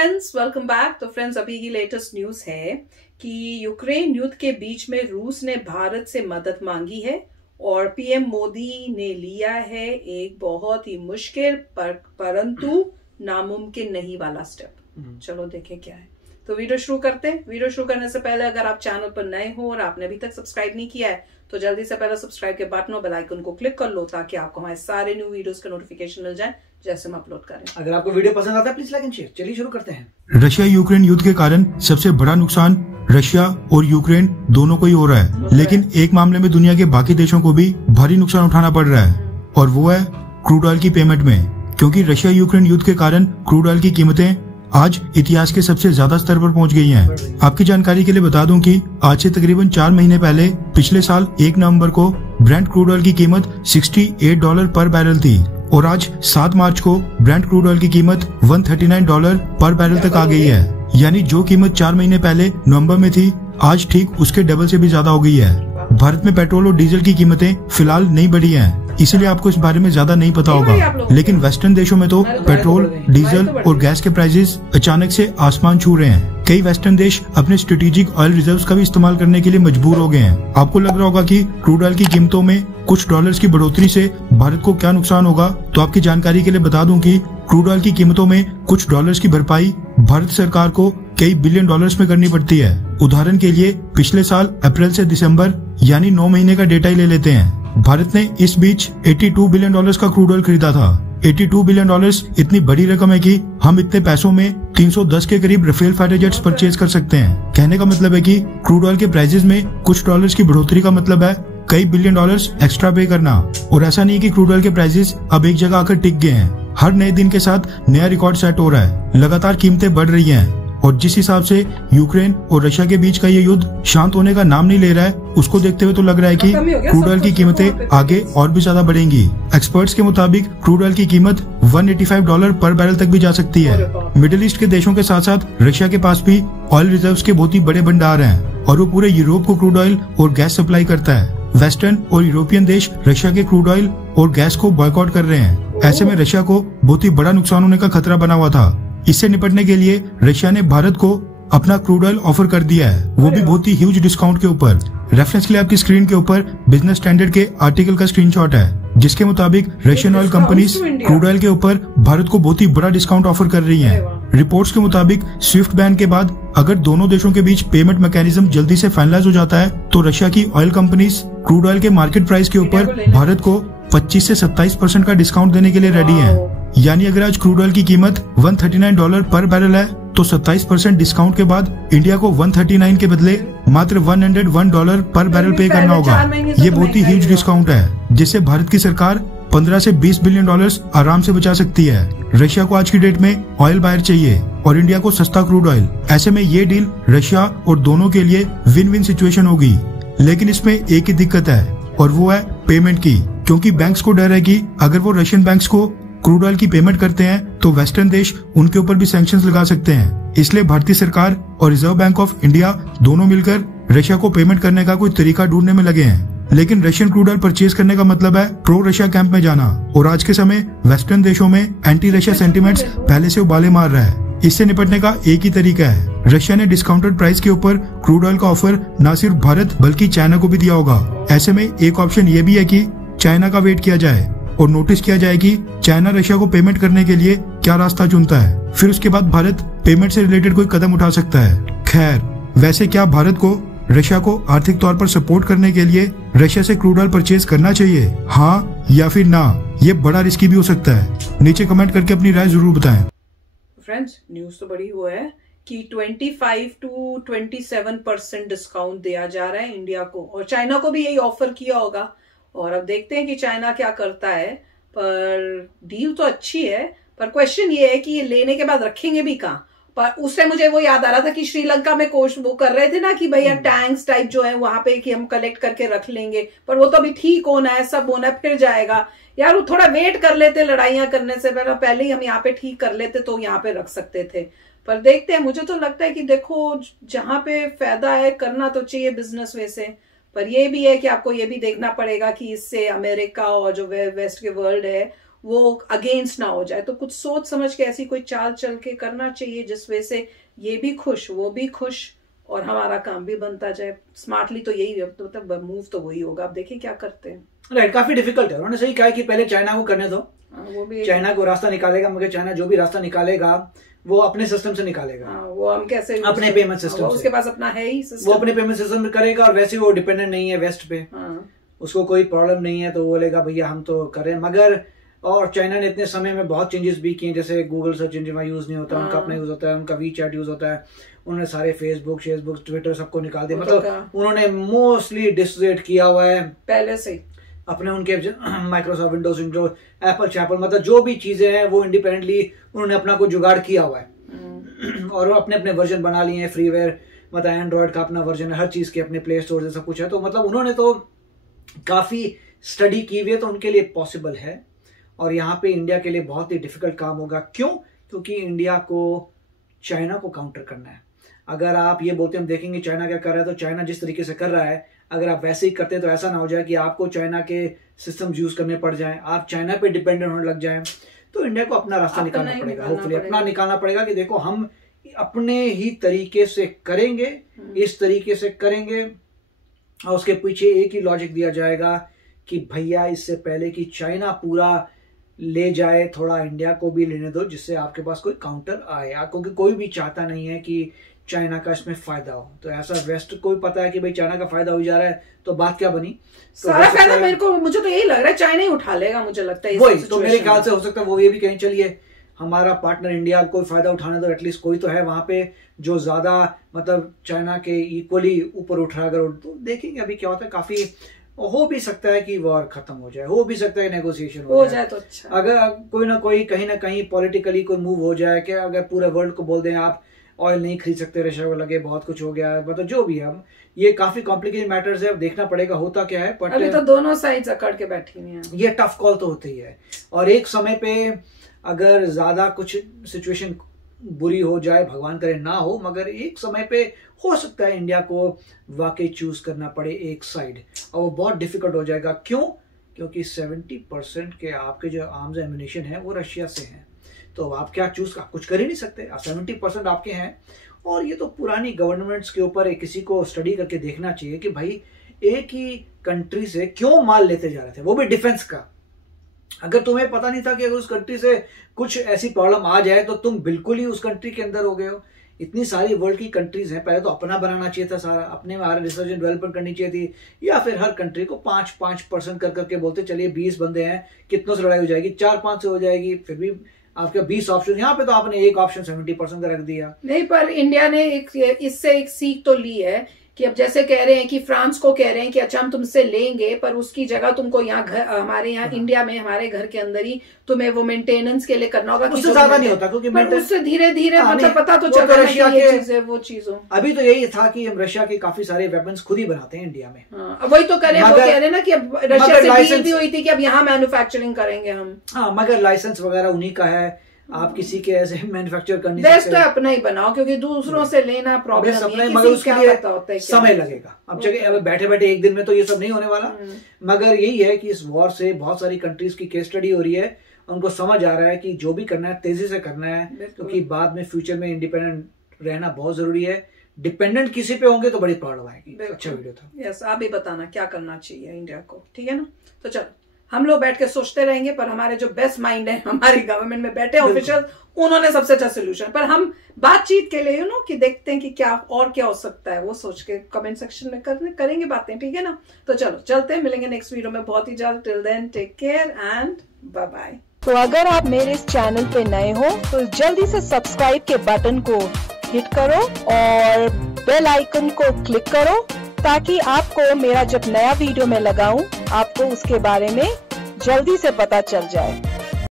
Friends, welcome back. तो friends, अभी की लेटेस्ट न्यूज है कि यूक्रेन युद्ध के बीच में रूस ने भारत से मदद मांगी है और पीएम मोदी ने लिया है एक बहुत ही मुश्किल परंतु नामुमकिन नहीं वाला स्टेप। चलो देखें क्या है। तो वीडियो शुरू करते हैं। वीडियो शुरू करने से पहले अगर आप चैनल पर नए हो और आपने अभी तक सब्सक्राइब नहीं किया है तो जल्दी से पहले सब्सक्राइब के बटन और बेल आइकन को क्लिक कर लो ताकि आपको हमारे सारे न्यू वीडियोस का नोटिफिकेशन मिल जाए जैसे हम अपलोड करें। अगर आपको वीडियो पसंद आता है प्लीज लाइक एंड शेयर। चलिए शुरू करते हैं। रशिया यूक्रेन युद्ध के कारण सबसे बड़ा नुकसान रशिया और यूक्रेन दोनों को ही हो रहा है, लेकिन एक मामले में दुनिया के बाकी देशों को भी भारी नुकसान उठाना पड़ रहा है और वो है क्रूड ऑयल की पेमेंट में, क्योंकि रशिया यूक्रेन युद्ध के कारण क्रूड ऑयल की कीमतें आज इतिहास के सबसे ज्यादा स्तर पर पहुंच गई हैं। आपकी जानकारी के लिए बता दूं कि आज से तकरीबन 4 महीने पहले पिछले साल 1 नवंबर को ब्रेंट क्रूड ऑयल की कीमत $68 पर बैरल थी और आज 7 मार्च को ब्रेंट क्रूड ऑयल की कीमत $139 पर बैरल तक आ गई है। यानी जो कीमत 4 महीने पहले नवंबर में थी आज ठीक उसके डबल से भी ज्यादा हो गई है। भारत में पेट्रोल और डीजल की कीमतें फिलहाल नहीं बढ़ी हैं, इसलिए आपको इस बारे में ज्यादा नहीं पता होगा, लेकिन वेस्टर्न देशों में तो पेट्रोल, डीजल और गैस के प्राइसेस अचानक से आसमान छू रहे हैं। कई वेस्टर्न देश अपने स्ट्रेटेजिक ऑयल रिजर्व्स का भी इस्तेमाल करने के लिए मजबूर हो गए हैं। आपको लग रहा होगा कि क्रूड ऑयल की कीमतों में कुछ डॉलर्स की बढ़ोतरी से भारत को क्या नुकसान होगा, तो आपकी जानकारी के लिए बता दूं कि क्रूड ऑयल की कीमतों में कुछ डॉलर्स की भरपाई भारत सरकार को कई बिलियन डॉलर्स में करनी पड़ती है। उदाहरण के लिए पिछले साल अप्रैल से दिसंबर यानी 9 महीने का डेटा ही ले लेते हैं। भारत ने इस बीच $82 बिलियन का क्रूड ऑयल खरीदा था। $82 बिलियन इतनी बड़ी रकम है कि हम इतने पैसों में 310 के करीब राफेल फाइटर जेट्स परचेज कर सकते हैं। कहने का मतलब है कि क्रूड ऑयल के प्राइसेस में कुछ डॉलर्स की बढ़ोतरी का मतलब है कई बिलियन डॉलर्स एक्स्ट्रा पे करना। और ऐसा नहीं है कि क्रूड ऑयल के प्राइसेस अब एक जगह आकर टिक गए हैं, हर नए दिन के साथ नया रिकॉर्ड सेट हो रहा है। लगातार कीमतें बढ़ रही हैं और जिस हिसाब से यूक्रेन और रशिया के बीच का ये युद्ध शांत होने का नाम नहीं ले रहा है, उसको देखते हुए तो लग रहा है कि क्रूड ऑयल की कीमतें आगे और भी ज्यादा बढ़ेंगी। एक्सपर्ट्स के मुताबिक क्रूड ऑयल की कीमत $185 पर बैरल तक भी जा सकती है। मिडिल ईस्ट के देशों के साथ साथ रशिया के पास भी ऑयल रिजर्व्स के बहुत ही बड़े भंडार हैं और वो पूरे यूरोप को क्रूड ऑयल और गैस सप्लाई करता है। वेस्टर्न और यूरोपियन देश रशिया के क्रूड ऑयल और गैस को बॉयकॉट कर रहे हैं। ऐसे में रशिया को बहुत ही बड़ा नुकसान होने का खतरा बना हुआ था। इससे निपटने के लिए रशिया ने भारत को अपना क्रूड ऑयल ऑफर कर दिया है, वो भी बहुत ही ह्यूज डिस्काउंट के ऊपर। रेफरेंस के लिए आपकी स्क्रीन के ऊपर बिजनेस स्टैंडर्ड के आर्टिकल का स्क्रीनशॉट है, जिसके मुताबिक Russian oil companies crude oil के ऊपर भारत को बहुत ही बड़ा डिस्काउंट ऑफर कर रही हैं। रिपोर्ट्स के मुताबिक स्विफ्ट बैन के बाद अगर दोनों देशों के बीच पेमेंट मैकेनिज्म जल्दी से फाइनलाइज हो जाता है तो रशिया की ऑयल कंपनीज क्रूड ऑयल के मार्केट प्राइस के ऊपर भारत को 25 से 27% का डिस्काउंट देने के लिए रेडी हैं। यानी अगर आज क्रूड ऑयल की कीमत $139 पर बैरल है तो 27% डिस्काउंट के बाद इंडिया को 139 के बदले मात्र $101 पर बैरल पे करना होगा। ये बहुत ही ह्यूज डिस्काउंट है जिससे भारत की सरकार 15 से 20 बिलियन डॉलर्स आराम से बचा सकती है। रशिया को आज की डेट में ऑयल बायर चाहिए और इंडिया को सस्ता क्रूड ऑयल। ऐसे में ये डील रशिया और दोनों के लिए विन विन सिचुएशन होगी, लेकिन इसमें एक ही दिक्कत है और वो है पेमेंट की, क्योंकि बैंक्स को डर है कि अगर वो रशियन बैंक्स को क्रूड ऑयल की पेमेंट करते हैं तो वेस्टर्न देश उनके ऊपर भी सैंक्शंस लगा सकते हैं। इसलिए भारतीय सरकार और रिजर्व बैंक ऑफ इंडिया दोनों मिलकर रशिया को पेमेंट करने का कोई तरीका ढूंढने में लगे हैं। लेकिन रशियन क्रूड ऑयल परचेज करने का मतलब है प्रो रशिया कैंप में जाना, और आज के समय वेस्टर्न देशों में एंटी रशिया सेंटिमेंट्स पहले से उबाले मार रहा है। इससे निपटने का एक ही तरीका है, रशिया ने डिस्काउंटेड प्राइस के ऊपर क्रूड ऑयल का ऑफर न सिर्फ भारत बल्कि चाइना को भी दिया होगा। ऐसे में एक ऑप्शन ये भी है कि चाइना का वेट किया जाए और नोटिस किया जाए कि चाइना रशिया को पेमेंट करने के लिए क्या रास्ता चुनता है, फिर उसके बाद भारत पेमेंट से रिलेटेड कोई कदम उठा सकता है। खैर, वैसे क्या भारत को रशिया को आर्थिक तौर पर सपोर्ट करने के लिए रशिया से क्रूड ऑयल परचेज करना चाहिए, हाँ या फिर ना? ये बड़ा रिस्की भी हो सकता है। नीचे कमेंट करके अपनी राय जरूर बताएं। फ्रेंड्स, न्यूज तो बड़ी हुआ है कि 25 to 27% डिस्काउंट दिया जा रहा है इंडिया को, और चाइना को भी यही ऑफर किया होगा। और अब देखते हैं कि चाइना क्या करता है। पर डील तो अच्छी है, पर क्वेश्चन ये है कि ये लेने के बाद रखेंगे भी कहाँ। पर उससे मुझे वो याद आ रहा था कि श्रीलंका में कोश वो कर रहे थे ना कि भैया टैंक्स टाइप जो है वहां पे कि हम कलेक्ट करके रख लेंगे, पर वो तो अभी ठीक होना है, सब होना है, फिर जाएगा। यार वो थोड़ा वेट कर लेते, लड़ाइयां करने से पहले ही हम यहाँ पे ठीक कर लेते तो यहाँ पे रख सकते थे। पर देखते हैं, मुझे तो लगता है कि देखो जहां पे फायदा है करना तो चाहिए बिजनेस वैसे, पर ये भी है कि आपको ये भी देखना पड़ेगा कि इससे अमेरिका और जो वेस्ट के वर्ल्ड है वो अगेंस्ट ना हो जाए। तो कुछ सोच समझ के ऐसी कोई चाल चल के करना चाहिए जिस वजह से ये भी खुश, वो भी खुश और हमारा काम भी बनता जाए। स्मार्टली तो यही मतलब मूव तो वही होगा। अब देखें क्या करते हैं। राइट, काफी डिफिकल्ट है। उन्होंने सही कहा कि पहले चाइना को करने दो, वो भी चाइना को रास्ता निकालेगा, मगर चाइना जो भी रास्ता निकालेगा वो अपने सिस्टम से निकालेगा। वो हम कैसे अपने पेमेंट सिस्टम से, उसके पास अपना है ही सिस्टम, वो अपने पेमेंट सिस्टम में करेगा और वैसे वो डिपेंडेंट नहीं है वेस्ट पे। उसको कोई प्रॉब्लम नहीं है तो वो बोलेगा भैया हम तो करें। मगर और चाइना ने इतने समय में बहुत चेंजेस भी किए, जैसे गूगल सर्च इंजन यूज नहीं होता, उनका अपना यूज होता है, उनका वीचैट यूज होता है। उन्होंने सारे फेसबुक ट्विटर सबको निकाल दिया। मतलब उन्होंने मोस्टली डिसरेट किया हुआ है पहले से अपने, उनके माइक्रोसॉफ्ट विंडोज एप्पल चैपल, मतलब जो भी चीजें हैं वो इंडिपेंडेंटली उन्होंने अपना को जुगाड़ किया हुआ है और वो अपने अपने वर्जन बना लिए हैं, फ्रीवेयर, मतलब एंड्रॉइड का अपना वर्जन है, हर चीज के अपने प्ले स्टोर से सब कुछ है। तो मतलब उन्होंने तो काफी स्टडी की हुई है, तो उनके लिए पॉसिबल है। और यहाँ पे इंडिया के लिए बहुत ही डिफिकल्ट काम होगा। क्यों? क्योंकि इंडिया को चाइना को काउंटर करना है। अगर आप ये बोलते हम देखेंगे चाइना क्या कर रहा है, तो चाइना जिस तरीके से कर रहा है अगर आप वैसे ही करते तो ऐसा ना हो जाए कि आपको चाइना के सिस्टम्स यूज करने पड़ जाएं, आप चाइना पे डिपेंडेंट होने लग जाएं। तो इंडिया को अपना रास्ता निकालना पड़ेगा, होपफुली अपना निकालना पड़ेगा कि देखो हम अपने ही तरीके से करेंगे, इस तरीके से करेंगे। और उसके पीछे एक ही लॉजिक दिया जाएगा कि भैया इससे पहले कि चाइना पूरा ले जाए, थोड़ा इंडिया को भी लेने दो जिससे आपके पास कोई काउंटर आए, क्योंकि कोई भी चाहता नहीं है कि चाइना का इसमें फायदा हो। तो ऐसा वेस्ट को भी पता है कि भाई चाइना का फायदा हो जा रहा है, तो बात क्या बनी? तो सारा फायदा मुझे तो यही लग रहा है चाइना ही उठा लेगा, मुझे लगता है। वही तो मेरे ख्याल से हो सकता है वो ये भी कहें चलिए हमारा पार्टनर इंडिया को फायदा उठाने दो, एटलीस्ट कोई तो है वहां पे जो ज्यादा मतलब चाइना के इक्वली ऊपर उठ रहा है। अगर तो देखेंगे अभी क्या होता है। काफी हो भी सकता है कि वॉर खत्म हो जाए, हो भी सकता है नेगोशिएशन हो जाए तो अच्छा। अगर कोई ना कोई कहीं ना कहीं पॉलिटिकली कोई मूव हो जाए कि अगर पूरे वर्ल्ड को बोल दें आप ऑयल नहीं खरीद सकते, रशिया को लगे बहुत कुछ हो गया है, मतलब जो भी है। हम ये काफी कॉम्प्लिकेटेड मैटर्स है, देखना पड़ेगा होता क्या है। बट अभी तो दोनों साइड्स अकड़ के बैठी हैं। ये टफ कॉल तो होती है और एक समय पे अगर ज्यादा कुछ सिचुएशन बुरी हो जाए, भगवान करे ना हो, मगर एक समय पे हो सकता है इंडिया को वाकई चूज करना पड़े एक साइड, और वो बहुत डिफिकल्ट हो जाएगा। क्यों? क्योंकि 70% के आपके जो आर्म्स एम्युनिशन है वो रशिया से हैं। तो आप क्या चूज, आप कुछ कर ही नहीं सकते। 70% आपके हैं। और ये तो पुरानी गवर्नमेंट्स के ऊपर किसी को स्टडी करके देखना चाहिए कि भाई एक ही कंट्री से क्यों माल लेते जा रहे थे, वो भी डिफेंस का। अगर तुम्हें पता नहीं था कि अगर उस कंट्री से कुछ ऐसी प्रॉब्लम आ जाए तो तुम बिल्कुल ही उस कंट्री के अंदर हो गए हो। इतनी सारी वर्ल्ड की कंट्रीज हैं, पहले तो अपना बनाना चाहिए था सारा, अपने में रिसर्च एंड डेवलपमेंट करनी चाहिए थी, या फिर हर कंट्री को 5% कर करके बोलते चलिए 20 बंदे हैं, कितनों से लड़ाई हो जाएगी, 4-5 से हो जाएगी, फिर भी आपके 20 ऑप्शन। यहाँ पे तो आपने एक ऑप्शन 70% का रख दिया। नहीं, पर इंडिया ने इससे एक सीख तो ली है कि अब जैसे कह रहे हैं कि फ्रांस को कह रहे हैं कि अच्छा हम तुमसे लेंगे, पर उसकी जगह तुमको यहाँ घर, हमारे यहाँ इंडिया में हमारे घर के अंदर ही तुम्हें वो मेंटेनेंस के लिए करना होगा। उससे ज्यादा नहीं होता क्योंकि उससे धीरे धीरे मतलब पता तो चल रहा है कि ये चीज है वो चीज हो। अभी तो यही था कि हम रशिया के काफी सारे वेपन्स खुद ही बनाते हैं इंडिया में। वही तो कह रहे हैं, वो कह रहे हैं ना कि अब रशिया से डील भी हुई थी कि अब यहाँ मैन्युफैक्चरिंग करेंगे हम। हाँ, मगर लाइसेंस वगैरह उन्हीं का है, आप किसी के ऐसे मैन्युफैक्चर करनी बेस्ट तो अपना ही बनाओ, क्योंकि दूसरों से लेना प्रॉब्लम है, मगर उसके लिए समय लगेगा। अब जगह बैठे बैठे एक दिन में तो ये सब नहीं होने वाला। मगर यही है कि इस वॉर से बहुत सारी कंट्रीज की केस स्टडी हो रही है, उनको समझ आ रहा है कि जो भी करना है तेजी से करना है, क्योंकि बाद में फ्यूचर में इंडिपेंडेंट रहना बहुत जरूरी है। डिपेंडेंट किसी पे होंगे तो बड़ी प्रॉब्लम आएगी। अच्छा वीडियो था। यस, आप भी बताना क्या करना चाहिए इंडिया को, ठीक है ना? तो चलो हम लोग बैठ के सोचते रहेंगे, पर हमारे जो बेस्ट माइंड है हमारी गवर्नमेंट में बैठे ऑफिशियल, उन्होंने सबसे अच्छा सोल्यूशन। पर हम बातचीत के लिए कि देखते हैं कि क्या और क्या हो सकता है, वो सोच के कमेंट सेक्शन में करेंगे बातें, ठीक है ना? तो चलो चलते हैं, मिलेंगे नेक्स्ट वीडियो में बहुत ही जल्द। Till then take care and bye bye. तो अगर आप मेरे इस चैनल पे नए हो तो जल्दी से सब्सक्राइब के बटन को हिट करो और बेल आइकन को क्लिक करो, ताकि आपको मेरा जब नया वीडियो मैं लगाऊं आपको उसके बारे में जल्दी से पता चल जाए।